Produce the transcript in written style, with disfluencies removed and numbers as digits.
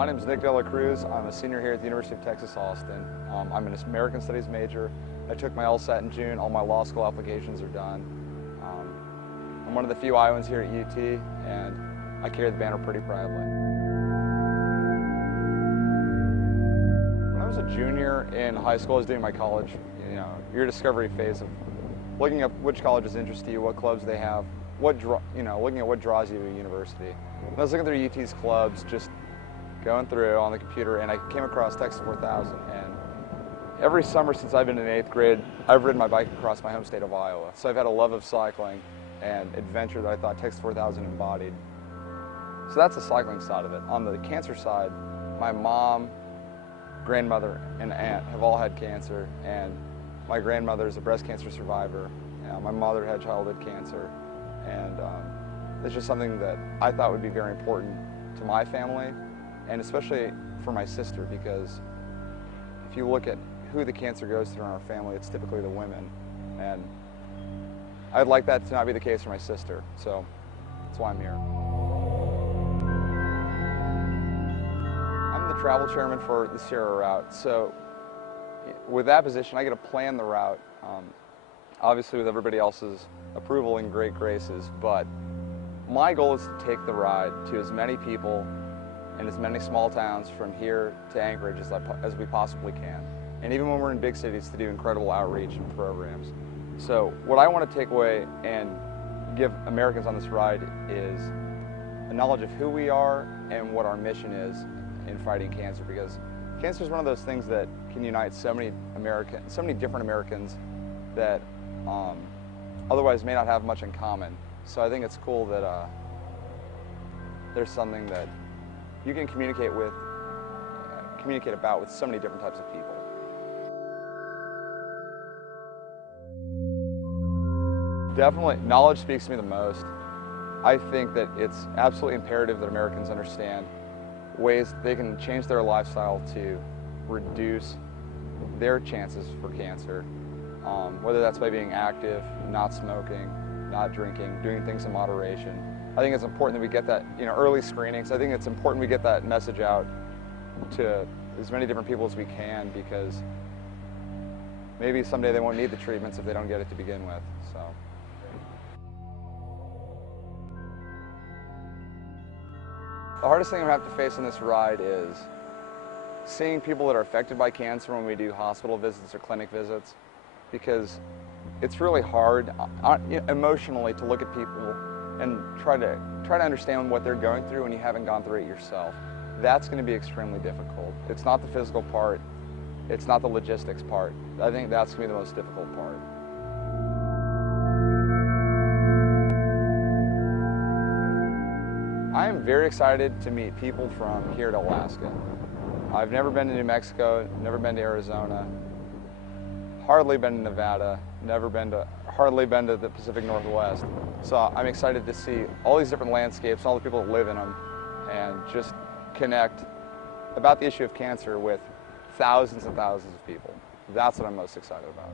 My name is Cruz. I'm a senior here at the University of Texas, Austin. I'm an American Studies major. I took my LSAT in June. All my law school applications are done. I'm one of the few Iowans here at UT, and I carry the banner pretty proudly. When I was a junior in high school, I was doing my college, your discovery phase of looking up which colleges interest you, what clubs they have, looking at what draws you to a university. And I was looking through UT's clubs, just going through on the computer, and I came across Texas 4000. And every summer since I've been in 8th grade, I've ridden my bike across my home state of Iowa. So I've had a love of cycling and adventure that I thought Texas 4000 embodied. So that's the cycling side of it. On the cancer side, my mom, grandmother, and aunt have all had cancer, and my grandmother is a breast cancer survivor. My mother had childhood cancer, and it's just something that I thought would be very important to my family, and especially for my sister, because if you look at who the cancer goes through in our family, it's typically the women, and I'd like that to not be the case for my sister, so that's why I'm here. I'm the travel chairman for the Sierra route, so with that position I get to plan the route, obviously with everybody else's approval and great graces, but my goal is to take the ride to as many people in as many small towns from here to Anchorage as we possibly can. And even when we're in big cities, to do incredible outreach and programs. So what I want to take away and give Americans on this ride is a knowledge of who we are and what our mission is in fighting cancer, because cancer is one of those things that can unite so many different Americans that otherwise may not have much in common. So I think it's cool that there's something that you can communicate about with so many different types of people. Definitely, knowledge speaks to me the most. I think that it's absolutely imperative that Americans understand ways they can change their lifestyle to reduce their chances for cancer, whether that's by being active, not smoking, not drinking, doing things in moderation. I think it's important that we get that, early screenings. I think it's important we get that message out to as many different people as we can, because maybe someday they won't need the treatments if they don't get it to begin with. So. The hardest thing we have to face on this ride is seeing people that are affected by cancer when we do hospital visits or clinic visits, because it's really hard emotionally to look at people and try to understand what they're going through when you haven't gone through it yourself. That's going to be extremely difficult. It's not the physical part, it's not the logistics part. I think that's going to be the most difficult part. I am very excited to meet people from here to Alaska. I've never been to New Mexico, never been to Arizona, hardly been to Nevada, hardly been to the Pacific Northwest. So I'm excited to see all these different landscapes, all the people that live in them, and just connect about the issue of cancer with thousands and thousands of people. That's what I'm most excited about.